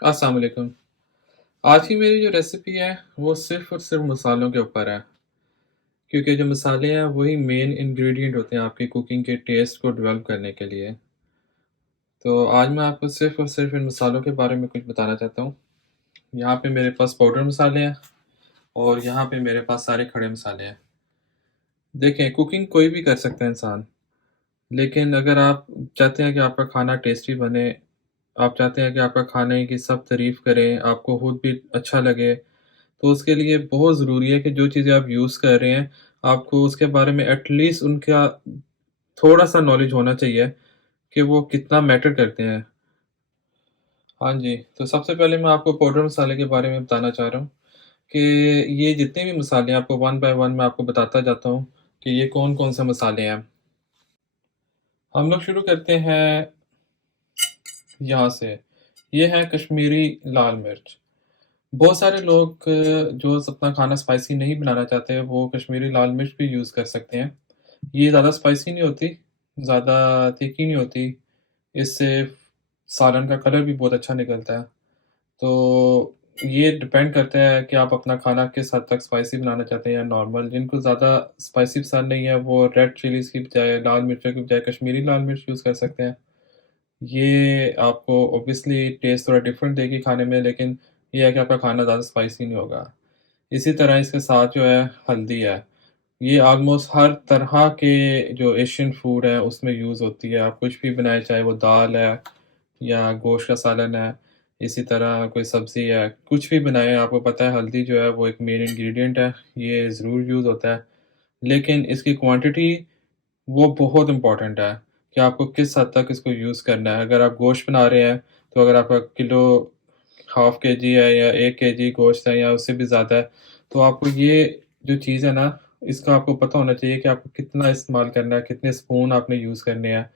अस्सलाम वालेकुम। आज की मेरी जो रेसिपी है, वो सिर्फ़ और सिर्फ़ मसालों के ऊपर है, क्योंकि जो मसाले हैं, वही मेन इंग्रीडिएंट होते हैं आपकी कुकिंग के टेस्ट को डेवलप करने के लिए। तो आज मैं आपको सिर्फ़ और सिर्फ़ इन मसालों के बारे में कुछ बताना चाहता हूँ। यहाँ पे मेरे पास पाउडर मसाले हैं और यहाँ पे मेरे पास सारे खड़े मसाले हैं। देखें, कुकिंग कोई भी कर सकता है इंसान, लेकिन अगर आप चाहते हैं कि आपका खाना टेस्टी बने, आप चाहते हैं कि आपका खाने की सब तारीफ़ करें, आपको खुद भी अच्छा लगे, तो उसके लिए बहुत ज़रूरी है कि जो चीज़ें आप यूज़ कर रहे हैं, आपको उसके बारे में एटलीस्ट उनका थोड़ा-सा नॉलेज होना चाहिए कि वो कितना मैटर करते हैं। हाँ जी, तो सबसे पहले मैं आपको पाउडर मसाले के बारे में बताना चाह रहा हूँ कि ये जितने भी मसाले हैं, आपको वन बाय वन मैं आपको बताता जाता हूँ कि ये कौन-कौन से मसाले हैं। हम लोग शुरू करते हैं यहाँ से, ये है कश्मीरी लाल मिर्च। बहुत सारे लोग जो अपना खाना स्पाइसी नहीं बनाना चाहते, वो कश्मीरी लाल मिर्च भी यूज़ कर सकते हैं। ये ज़्यादा स्पाइसी नहीं होती, ज़्यादा तीखी नहीं होती, इससे सालन का कलर भी बहुत अच्छा निकलता है। तो ये डिपेंड करता है कि आप अपना खाना किस हद तक स्पाइसी बनाना चाहते हैं या नॉर्मल। जिनको ज़्यादा स्पाइसी पसंद नहीं है, वो रेड चिलीज़ की बजाय, लाल मिर्चों की बजाय कश्मीरी लाल मिर्च यूज़ कर सकते हैं। ये आपको ऑब्वियसली टेस्ट थोड़ा डिफरेंट देगी खाने में, लेकिन ये है कि आपका खाना ज़्यादा स्पाइसी नहीं होगा। इसी तरह इसके साथ जो है हल्दी है। ये ऑलमोस्ट हर तरह के जो एशियन फूड है उसमें यूज़ होती है। आप कुछ भी बनाएँ, चाहे वो दाल है या गोश्त का सालन है, इसी तरह कोई सब्ज़ी है, कुछ भी बनाएँ, आपको पता है हल्दी जो है वो एक मेन इंग्रीडिएंट है, ये ज़रूर यूज़ होता है। लेकिन इसकी क्वांटिटी वो बहुत इम्पोर्टेंट है कि आपको किस हद तक इसको यूज़ करना है। अगर आप गोश्त बना रहे हैं, तो अगर आपका किलो हाफ़ केजी है या 1 केजी गोश्त है या उससे भी ज़्यादा है, तो आपको ये जो चीज़ है ना, इसका आपको पता होना चाहिए कि आपको कितना इस्तेमाल करना है, कितने स्पून आपने यूज़ करने हैं।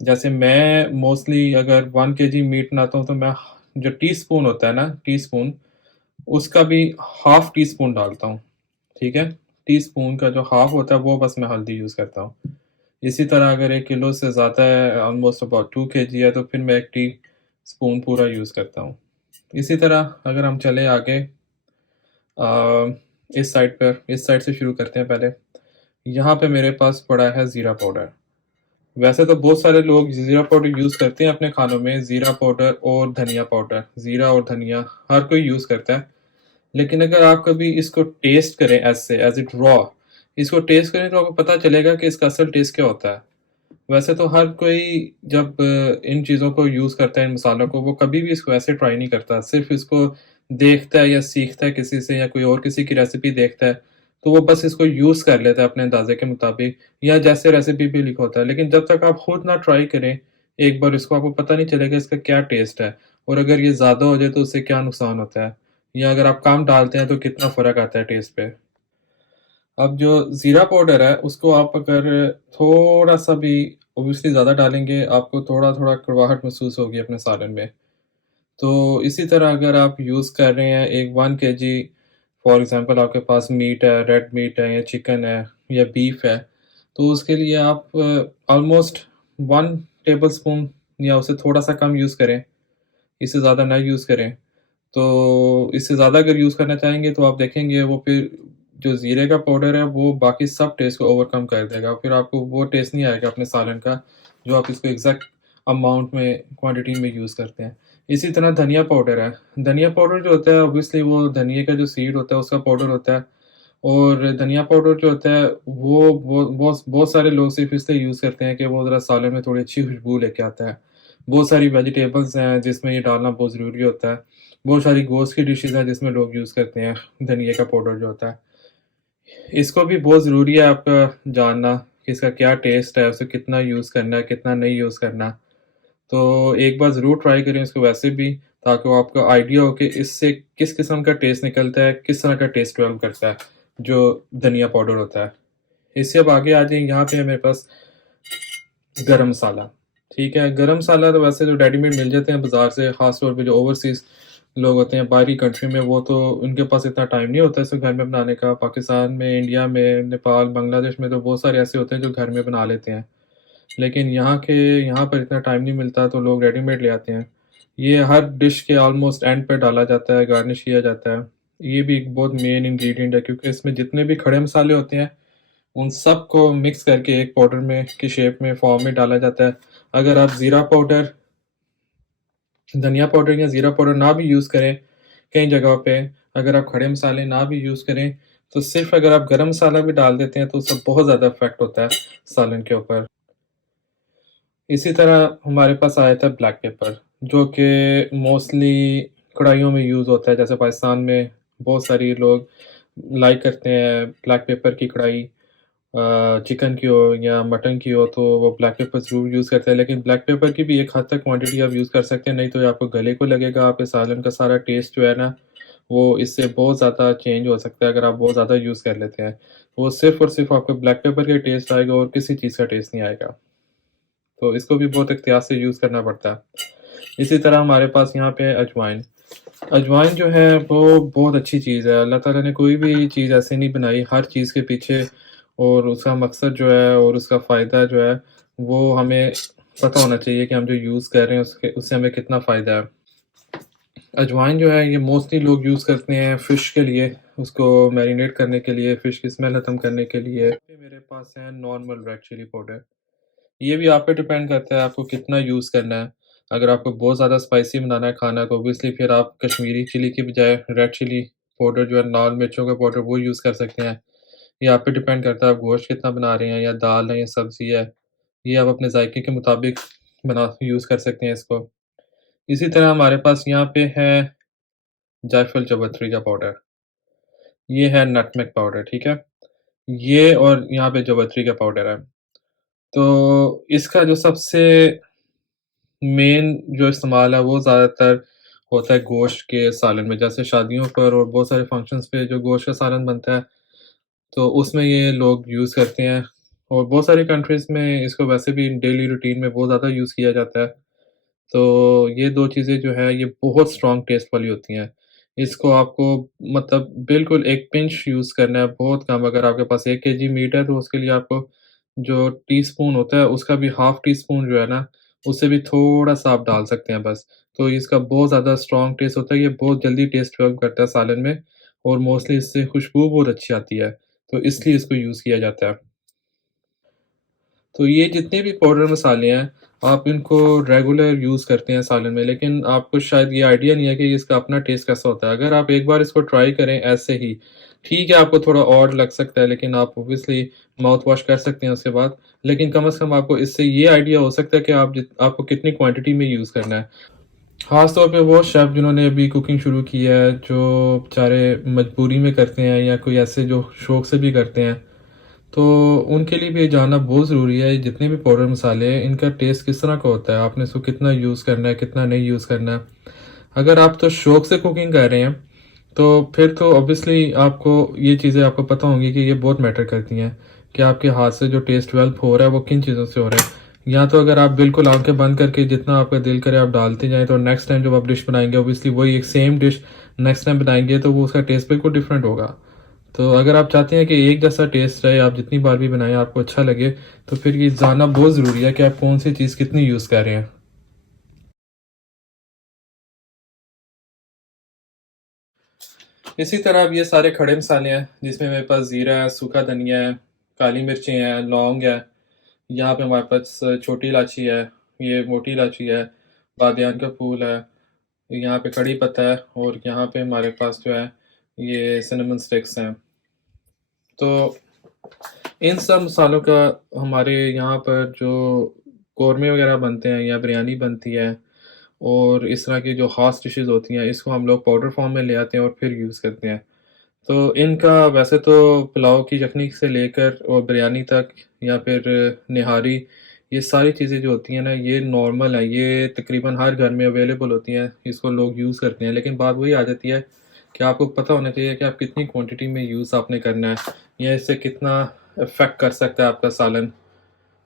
जैसे मैं मोस्टली अगर 1 केजी मीट बनाता हूँ, तो मैं जो टीस्पून होता है ना, टीस्पून, उसका भी हाफ़ टीस्पून डालता हूँ, ठीक है? टीस्पून का जो हाफ़ होता है, वो बस मैं हल्दी यूज़ करता हूँ। इसी तरह अगर 1 किलो से ज़्यादा है, ऑलमोस्ट अबाउट 2 केजी है, तो फिर मैं 1 टी स्पून पूरा यूज़ करता हूँ। इसी तरह अगर हम चलें आगे, इस साइड पर, इस साइड से शुरू करते हैं पहले। यहाँ पे मेरे पास पड़ा है ज़ीरा पाउडर। वैसे तो बहुत सारे लोग ज़ीरा पाउडर यूज़ करते हैं अपने खानों में, ज़ीरा पाउडर और धनिया पाउडर। ज़ीरा और धनिया हर कोई यूज़ करता है। लेकिन अगर आप कभी इसको टेस्ट करें एज़ इट रॉ, इसको टेस्ट करें, तो आपको पता चलेगा कि इसका असल टेस्ट क्या होता है। वैसे तो हर कोई जब इन चीज़ों को यूज़ करता है, इन मसालों को, वो कभी भी इसको ऐसे ट्राई नहीं करता। सिर्फ़ इसको देखता है या सीखता है किसी से, या कोई और किसी की रेसिपी देखता है, तो वो बस इसको यूज़ कर लेता है अपने अंदाज़े के मुताबिक, या जैसे रेसिपी पे लिखा होता है। लेकिन जब तक आप खुद ना ट्राई करें एक बार इसको, आपको पता नहीं चलेगा इसका क्या टेस्ट है, और अगर ये ज़्यादा हो जाए तो उससे क्या नुकसान होता है, या अगर आप कम डालते हैं तो कितना फ़र्क आता है टेस्ट पे। अब जो ज़ीरा पाउडर है, उसको आप अगर थोड़ा-सा भी ऑब्वियसली ज़्यादा डालेंगे, आपको थोड़ा-थोड़ा कड़वाहट महसूस होगी अपने सालन में। तो इसी तरह अगर आप यूज़ कर रहे हैं एक 1 केजी, फॉर एग्ज़ाम्पल आपके पास मीट है, रेड मीट है या चिकन है या बीफ है, तो उसके लिए आप ऑलमोस्ट 1 टेबलस्पून या उससे थोड़ा-सा कम यूज़ करें, इससे ज़्यादा ना यूज़ करें। तो इससे ज़्यादा अगर यूज़ करना चाहेंगे, तो आप देखेंगे वो फिर जो ज़ीरे का पाउडर है, वो बाकी सब टेस्ट को ओवरकम कर देगा। फिर आपको वो टेस्ट नहीं आएगा अपने सालन का, जो आप इसको एग्ज़ैक्ट अमाउंट में, क्वांटिटी में यूज़ करते हैं। इसी तरह धनिया पाउडर है। धनिया पाउडर जो होता है, ऑब्वियसली वो धनिये का जो सीड होता है उसका पाउडर होता है, और धनिया पाउडर जो होता है वो बहुत सारे लोग सिर्फ़ इसलिए यूज़ करते हैं कि वो ज़रा सालन में थोड़ी अच्छी खुशबू लेके आता है। बहुत सारी वेजिटेबल्स हैं जिसमें ये डालना बहुत ज़रूरी होता है। बहुत सारी गोश्त की डिशेज़ हैं जिसमें लोग यूज़ करते हैं धनिये का पाउडर जो होता है। इसको भी बहुत ज़रूरी है आपका जानना कि इसका क्या टेस्ट है, उसे कितना यूज़ करना है, कितना नहीं यूज़ करना। तो एक बार ज़रूर ट्राई करें इसको वैसे भी, ताकि वो आपको आइडिया हो कि इससे किस किस्म का टेस्ट निकलता है, किस तरह का टेस्ट डेवलप करता है, जो धनिया पाउडर होता है। इससे अब आगे आ जाइए, यहाँ पे है मेरे पास गरम मसाला, ठीक है? गरम मसाला तो वैसे तो रेडीमेड मिल जाते हैं बाज़ार से, ख़ास तौर पे जो ओवरसीज़ लोग होते हैं बाहरी कंट्री में, वो तो उनके पास इतना टाइम नहीं होता इसे घर में बनाने का। पाकिस्तान में, इंडिया में, नेपाल, बांग्लादेश में तो बहुत सारे ऐसे होते हैं जो घर में बना लेते हैं। लेकिन यहाँ पर इतना टाइम नहीं मिलता, तो लोग रेडीमेड ले आते हैं। ये हर डिश के ऑलमोस्ट एंड पे डाला जाता है, गार्निश किया जाता है। ये भी एक बहुत मेन इंग्रीडिएंट है क्योंकि इसमें जितने भी खड़े मसाले होते हैं, उन सबको मिक्स करके एक पाउडर में की शेप में फॉर्म में डाला जाता है। अगर आप ज़ीरा पाउडर, धनिया पाउडर या ज़ीरा पाउडर ना भी यूज़ करें, कई जगहों पे अगर आप खड़े मसाले ना भी यूज़ करें, तो सिर्फ़ अगर आप गरम मसाला भी डाल देते हैं, तो उससे बहुत ज़्यादा इफ़ेक्ट होता है सालन के ऊपर। इसी तरह हमारे पास आया था ब्लैक पेपर, जो कि मोस्टली कढ़ाइयों में यूज़ होता है। जैसे पाकिस्तान में बहुत सारे लोग लाइक करते हैं ब्लैक पेपर की कढ़ाई, चिकन की हो या मटन की हो, तो वो ब्लैक पेपर ज़रूर यूज़ करते हैं। लेकिन ब्लैक पेपर की भी एक हद तक क्वांटिटी आप यूज़ कर सकते हैं, नहीं तो ये आपको गले को लगेगा, आपके सालन का सारा टेस्ट जो है ना, वो इससे बहुत ज़्यादा चेंज हो सकता है अगर आप बहुत ज़्यादा यूज़ कर लेते हैं। वो सिर्फ़ और सिर्फ़ आपको ब्लैक पेपर का ही टेस्ट आएगा और किसी चीज़ का टेस्ट नहीं आएगा। तो इसको भी बहुत एहतियात से यूज़ करना पड़ता है। इसी तरह हमारे पास यहाँ पे अजवाइन। अजवाइन जो है वो बहुत अच्छी चीज़ है। अल्लाह ताला ने कोई भी चीज़ ऐसे नहीं बनाई, हर चीज़ के पीछे और उसका मकसद जो है और उसका फ़ायदा जो है, वो हमें पता होना चाहिए कि हम जो यूज़ कर रहे हैं उससे हमें कितना फ़ायदा है। अजवाइन जो है ये मोस्टली लोग यूज़ करते हैं फ़िश के लिए, उसको मैरिनेट करने के लिए, फ़िश की स्मेल ख़त्म करने के लिए। मेरे पास है नॉर्मल रेड चिली पाउडर। ये भी आप पे डिपेंड करता है आपको कितना यूज़ करना है। अगर आपको बहुत ज़्यादा स्पाइसी बनाना है खाना तो ऑब्वियसली फिर आप कश्मीरी चिली की बजाय रेड चिली पाउडर जो है, लाल मिर्चों का पाउडर, वो यूज़ कर सकते हैं। ये आप पे डिपेंड करता है आप गोश्त कितना बना रहे हैं या दाल है या सब्ज़ी है। ये आप अपने ज़ायके के मुताबिक बना यूज़ कर सकते हैं इसको। इसी तरह हमारे पास यहाँ पे है जायफल जावित्री का पाउडर। ये है नटमेग पाउडर, ठीक है? ये और यहाँ पे जावित्री का पाउडर है। तो इसका जो सबसे मेन जो इस्तेमाल है वो ज़्यादातर होता है गोश्त के सालन में। जैसे शादियों पर और बहुत सारे फंक्शंस पे जो गोश्त का सालन बनता है, तो उसमें ये लोग यूज़ करते हैं और बहुत सारी कंट्रीज़ में इसको वैसे भी डेली रूटीन में बहुत ज़्यादा यूज़ किया जाता है। तो ये 2 चीज़ें जो है ये बहुत स्ट्रॉन्ग टेस्ट वाली होती हैं। इसको आपको मतलब बिल्कुल एक पिंच यूज़ करना है, बहुत कम। अगर आपके पास 1 केजी मीट है तो उसके लिए आपको जो टीस्पून होता है उसका भी हाफ़ टी-स्पून जो है ना, उससे भी थोड़ा-सा आप डाल सकते हैं बस। तो इसका बहुत ज़्यादा स्ट्रॉन्ग टेस्ट होता है, ये बहुत जल्दी टेस्ट डेवलप करता है सालन में और मोस्टली इससे खुशबू बहुत अच्छी आती है, तो इसलिए इसको यूज़ किया जाता है। तो ये जितने भी पाउडर मसाले हैं, आप इनको रेगुलर यूज़ करते हैं सालन में, लेकिन आपको शायद ये आइडिया नहीं है कि इसका अपना टेस्ट कैसा होता है। अगर आप एक बार इसको ट्राई करें ऐसे ही, ठीक है आपको थोड़ा ऑड लग सकता है, लेकिन आप ऑब्वियसली माउथ वॉश कर सकते हैं उसके बाद। लेकिन कम से कम आपको इससे ये आइडिया हो सकता है कि आपको कितनी क्वांटिटी में यूज़ करना है। ख़ास तौर पे वो शेफ़ जिन्होंने अभी कुकिंग शुरू की है, जो बेचारे मजबूरी में करते हैं या कोई ऐसे जो शौक से भी करते हैं, तो उनके लिए भी ये जानना बहुत ज़रूरी है, जितने भी पाउडर मसाले हैं, इनका टेस्ट किस तरह का होता है, आपने इसको कितना यूज़ करना है, कितना नहीं यूज़ करना है। अगर आप तो शौक से कुकिंग कर रहे हैं, तो फिर तो ऑब्वियसली आपको ये चीज़ें आपको पता होंगी कि ये बहुत मैटर करती हैं, कि आपके हाथ से जो टेस्ट डेवलप हो रहा है, वो किन चीज़ों से हो रहा है। या तो अगर आप बिल्कुल आँखें बंद करके जितना आपका दिल करे आप डालते जाएँ, तो नेक्स्ट टाइम जब आप डिश बनाएँगे, ऑब्वियसली वही एक सेम डिश नेक्स्ट टाइम बनाएँगे, तो वो उसका टेस्ट बिल्कुल डिफरेंट होगा। तो अगर आप चाहते हैं कि एक जैसा टेस्ट रहे, आप जितनी बार भी बनाएँ आपको अच्छा लगे, तो फिर ये जानना बहुत ज़रूरी है कि आप कौन-सी चीज़ कितनी यूज़ कर रहे हैं। इसी तरह अब ये सारे खड़े मसाले हैं, जिसमें मेरे पास ज़ीरा है, सूखा धनिया है, काली मिर्चें हैं, लौंग है, यहाँ पे हमारे पास छोटी इलायची है, ये मोटी इलायची है, बादियान का फूल है, यहाँ पे कड़ी पत्ता है और यहाँ पे हमारे पास जो है, ये सिनेमन स्टिक्स हैं। तो इन सब मसालों का हमारे यहाँ पर जो कौरमे वगैरह बनते हैं या बिरयानी बनती है और इस तरह की जो ख़ास डिशेज़ होती हैं, इसको हम लोग पाउडर फ़ॉर्म में ले आते हैं और फिर यूज़ करते हैं। तो इनका वैसे तो पुलाव की यखनी से लेकर और बिरयानी तक या फिर निहारी, ये सारी चीज़ें जो होती हैं ना, ये नॉर्मल हैं, ये तकरीबन हर घर में अवेलेबल होती हैं, इसको लोग यूज़ करते हैं। लेकिन बात वही आ जाती है कि आपको पता होना चाहिए कि आप कितनी क्वांटिटी में यूज़ आपने करना है या इससे कितना इफ़ेक्ट कर सकता है आपका सालन।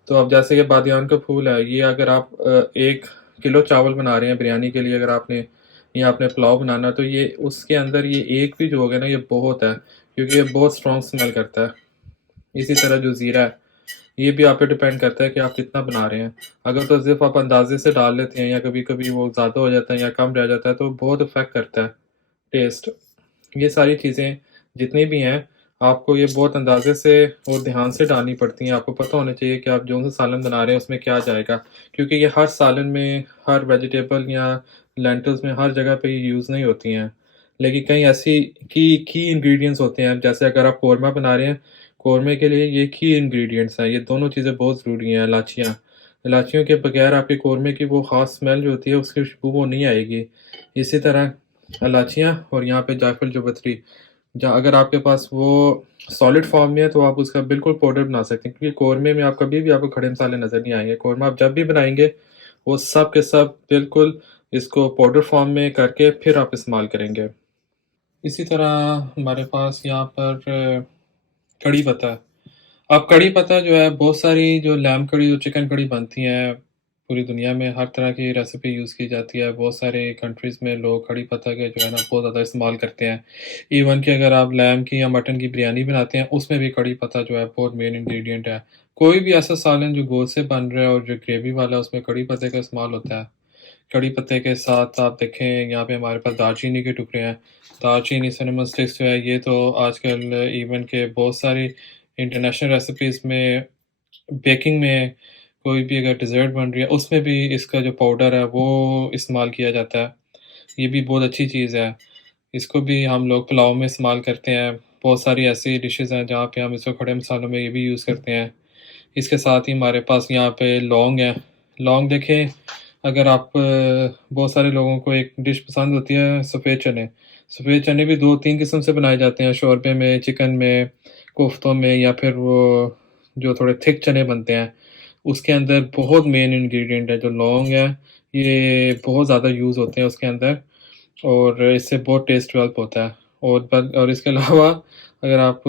तो अब जैसे कि बादियान का फूल है, ये अगर आप 1 किलो चावल बना रहे हैं बिरयानी के लिए, अगर आपने या आपने पुलाव बनाना, तो ये उसके अंदर ये एक भी जो होगा ना, ये बहुत है, क्योंकि ये बहुत स्ट्रॉन्ग स्मेल करता है। इसी तरह जो ज़ीरा है, ये भी आप पे डिपेंड करता है कि आप कितना बना रहे हैं। अगर तो सिर्फ़ आप अंदाज़े से डाल लेते हैं या कभी-कभी वो ज़्यादा हो जाता है या कम रह जाता है तो बहुत इफ़ेक्ट करता है टेस्ट। ये सारी चीज़ें जितनी भी हैं, आपको ये बहुत अंदाज़े से और ध्यान से डालनी पड़ती हैं। आपको पता होना चाहिए कि आप जो-सा सालन बना रहे हैं, उसमें क्या जाएगा। क्योंकि ये हर सालन में, हर वेजिटेबल या लेंटिल्स में हर जगह पे ये यूज़ नहीं होती हैं। लेकिन कई ऐसी की इंग्रीडिएंट्स होते हैं, जैसे अगर आप कोरमा बना रहे हैं, कोरमे के लिए ये की इंग्रीडिएंट्स हैं। ये दोनों चीज़ें बहुत ज़रूरी हैं, इलायचियाँ। इलायचियों के बगैर आपके कोरमे की वो ख़ास स्मेल जो होती है, उसकी खुशबू वो नहीं आएगी। इसी तरह इलायचियाँ और यहाँ पे जायफल जावित्री, जहाँ अगर आपके पास वो सॉलिड फॉर्म में है तो आप उसका बिल्कुल पाउडर बना सकते हैं, क्योंकि कोरमे में आप कभी भी आपको खड़े मसाले नज़र नहीं आएँगे। कोरमा आप जब भी बनाएँगे, वो सब के सब बिल्कुल इसको पाउडर फॉर्म में करके फिर आप इस्तेमाल करेंगे। इसी तरह हमारे पास यहाँ पर कड़ी पत्ता है। अब कड़ी पत्ता जो है, बहुत सारी जो लैम्ब कड़ी, जो चिकन कड़ी बनती हैं, पूरी दुनिया में हर तरह की रेसिपी यूज़ की जाती है। बहुत सारे कंट्रीज़ में लोग कड़ी पत्ता के जो है ना बहुत ज़्यादा इस्तेमाल करते हैं। इवन कि अगर आप लैम्ब की या मटन की बिरयानी बनाते हैं, उसमें भी कड़ी पत्ता जो है बहुत मेन इंग्रीडिएंट है। कोई भी ऐसा सालन जो गोश्त से बन रहा है और जो ग्रेवी वाला है, उसमें कड़ी पत्ते का इस्तेमाल होता है। कड़ी पत्ते के साथ आप देखें, यहाँ पे हमारे पास दालचीनी के टुकड़े हैं। दालचीनी, सिनेमन स्टिक्स जो है, ये तो आजकल इवन के बहुत सारी इंटरनेशनल रेसिपीज़ में, बेकिंग में, कोई भी अगर डेज़र्ट बन रही है, उसमें भी इसका जो पाउडर है, वो इस्तेमाल किया जाता है। ये भी बहुत अच्छी चीज़ है। इसको भी हम लोग पुलाव में इस्तेमाल करते हैं। बहुत सारी ऐसी डिशेज़ हैं, जहाँ पे हम इसको खड़े मसालों में ये भी यूज़ करते हैं। इसके साथ ही हमारे पास यहाँ पे लौंग है। लौंग देखें, अगर आप बहुत सारे लोगों को एक डिश पसंद होती है, सफ़ेद चने। सफ़ेद चने भी 2-3 किस्म से बनाए जाते हैं, शोरबे में, चिकन में, कोफ्तों में, या फिर वो जो थोड़े थिक चने बनते हैं, उसके अंदर बहुत मेन इंग्रीडिएंट है जो लौंग है, ये बहुत ज़्यादा यूज़ होते हैं उसके अंदर, और इससे बहुत टेस्ट डेवलप होता है। और इसके अलावा अगर आप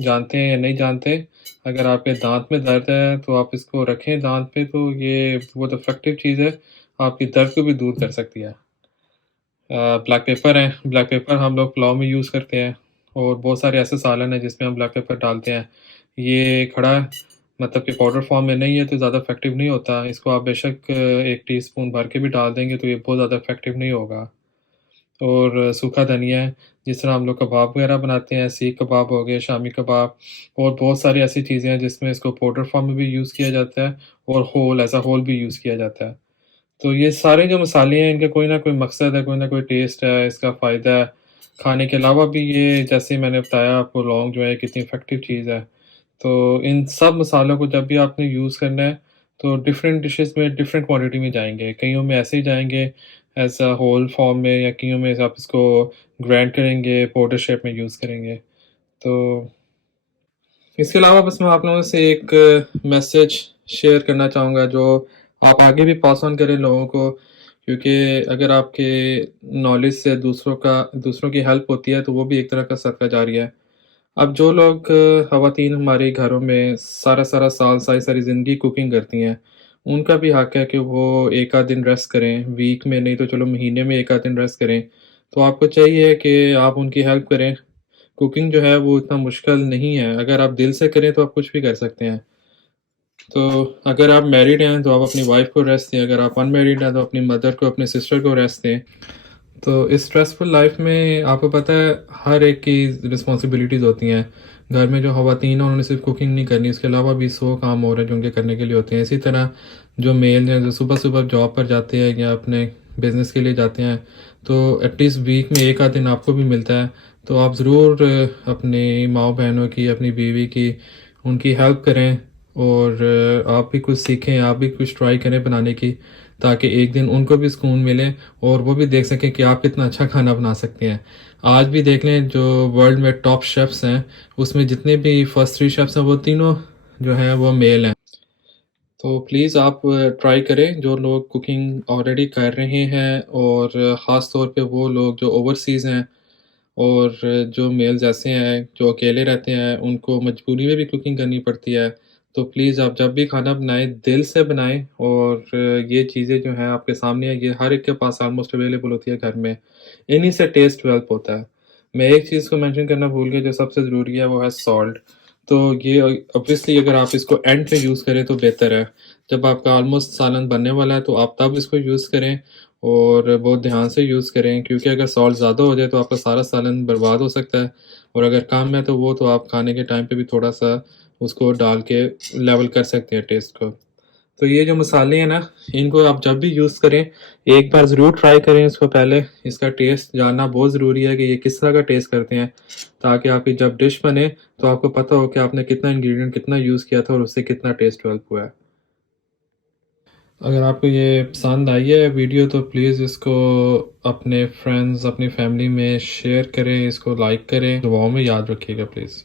जानते हैं या नहीं जानते, अगर आपके दाँत में दर्द है तो आप इसको रखें दाँत पे, तो ये बहुत इफ़ेक्टिव चीज़ है, आपकी दर्द को भी दूर कर सकती है। ब्लैक पेपर है, ब्लैक पेपर हम लोग पुलाव में यूज़ करते हैं, और बहुत सारे ऐसे सालन हैं जिसमें हम ब्लैक पेपर डालते हैं। ये खड़ा मतलब कि पाउडर फॉर्म में नहीं है तो ज़्यादा इफ़ेक्टिव नहीं होता। इसको आप बेशक 1 टीस्पून भर के भी डाल देंगे तो ये बहुत ज़्यादा इफ़ेक्टिव नहीं होगा। और सूखा धनिया है, जिस तरह हम लोग कबाब वगैरह बनाते हैं, सीख कबाब हो गए, शामी कबाब, और बहुत सारी ऐसी चीज़ें हैं जिसमें इसको पाउडर फॉर्म में भी यूज़ किया जाता है, और होल एज़ अ होल भी यूज़ किया जाता है। तो ये सारे जो मसाले हैं, इनका कोई ना कोई मकसद है, कोई ना कोई टेस्ट है, इसका फ़ायदा है। खाने के अलावा भी ये, जैसे मैंने बताया आपको, लौंग जो है कितनी इफ़ेक्टिव चीज़ है। तो इन सब मसालों को जब भी आपने यूज़ करना है, तो डिफ़रेंट डिशेज़ में डिफ़रेंट क्वांटिटी में जाएँगे। कइयों में ऐसे ही जाएँगे एज़ अ होल फॉर्म में, या कइयों में आप इसको ग्राइंड करेंगे, पाउडर शेप में यूज़ करेंगे। तो इसके अलावा बस मैं आप लोगों से एक मैसेज शेयर करना चाहूँगा, जो आप आगे भी पास ऑन करें लोगों को, क्योंकि अगर आपके नॉलेज से दूसरों की हेल्प होती है, तो वो भी एक तरह का सदका जारिया है। अब जो लोग ख़वातीन हमारे घरों में सारा-सारा साल, सारी-सारी ज़िंदगी कुकिंग करती हैं, उनका भी हक है कि वो 1 आध दिन रेस्ट करें, वीक में नहीं तो चलो महीने में 1 आध दिन रेस्ट करें। तो आपको चाहिए कि आप उनकी हेल्प करें। कुकिंग जो है वो इतना मुश्किल नहीं है, अगर आप दिल से करें तो आप कुछ भी कर सकते हैं। तो अगर आप मैरिड हैं तो आप अपनी वाइफ़ को रेस्ट दें, अगर आप अनमैरिड हैं तो अपनी मदर को, अपने सिस्टर को रेस्ट दें। तो इस स्ट्रेसफुल लाइफ में आपको पता है हर एक की रिस्पॉन्सिबिलिटीज़ होती हैं। घर में जो ख़वातीन हैं, उन्होंने सिर्फ़ कुकिंग नहीं करनी, इसके अलावा भी 100 काम और हैं जो उनके करने के लिए होते हैं। इसी तरह जो मेल हैं, जो सुबह-सुबह जॉब पर जाते हैं या अपने बिज़नेस के लिए जाते हैं, तो एटलीस्ट वीक में 1 आध दिन आपको भी मिलता है। तो आप ज़रूर अपनी माँ-बहनों की, अपनी बीवी की, उनकी हेल्प करें, और आप भी कुछ सीखें, आप भी कुछ ट्राई करें बनाने की, ताकि एक दिन उनको भी सुकून मिले और वो भी देख सकें कि आप कितना अच्छा खाना बना सकते हैं। आज भी देख लें, जो वर्ल्ड में टॉप शेफ़्स हैं, उसमें जितने भी फर्स्ट 3 शेफ़्स हैं, वो तीनों जो हैं वो मेल हैं। तो प्लीज़ आप ट्राई करें, जो लोग कुकिंग ऑलरेडी कर रहे हैं, और ख़ास तौर पे वो लोग जो ओवरसीज़ हैं, और जो मेल्स ऐसे हैं जो अकेले रहते हैं, उनको मजबूरी में भी कुकिंग करनी पड़ती है। तो प्लीज़ आप जब भी खाना बनाएँ, दिल से बनाएँ, और ये चीज़ें जो हैं आपके सामने हैं, ये हर एक के पास ऑलमोस्ट अवेलेबल होती है घर में। इन्हीं से टेस्ट डेवलप होता है। मैं एक चीज़ को मेंशन करना भूल गया, जो सबसे ज़रूरी है, वो है सॉल्ट। तो ये ऑब्वियसली अगर आप इसको एंड पे यूज़ करें तो बेहतर है। जब आपका ऑलमोस्ट सालन बनने वाला है तो आप तब इसको यूज़ करें और बहुत ध्यान से यूज़ करें, क्योंकि अगर सॉल्ट ज़्यादा हो जाए तो आपका सारा सालन बर्बाद हो सकता है, और अगर कम है तो वो तो आप खाने के टाइम पे भी थोड़ा-सा उसको डाल के लेवल कर सकते हैं टेस्ट को। तो ये जो मसाले हैं ना, इनको आप जब भी यूज़ करें, एक बार ज़रूर ट्राई करें इसको पहले। इसका टेस्ट जानना बहुत ज़रूरी है कि ये किस तरह का टेस्ट करते हैं, ताकि आपकी जब डिश बने तो आपको पता हो कि आपने कितना इंग्रीडिएंट कितना यूज़ किया था और उससे कितना टेस्ट डेवलप हुआ है। अगर आपको ये पसंद आई है वीडियो तो प्लीज़ इसको अपने फ्रेंड्स, अपनी फैमिली में शेयर करें, इसको लाइक करें। दुआओं में याद रखिएगा प्लीज़।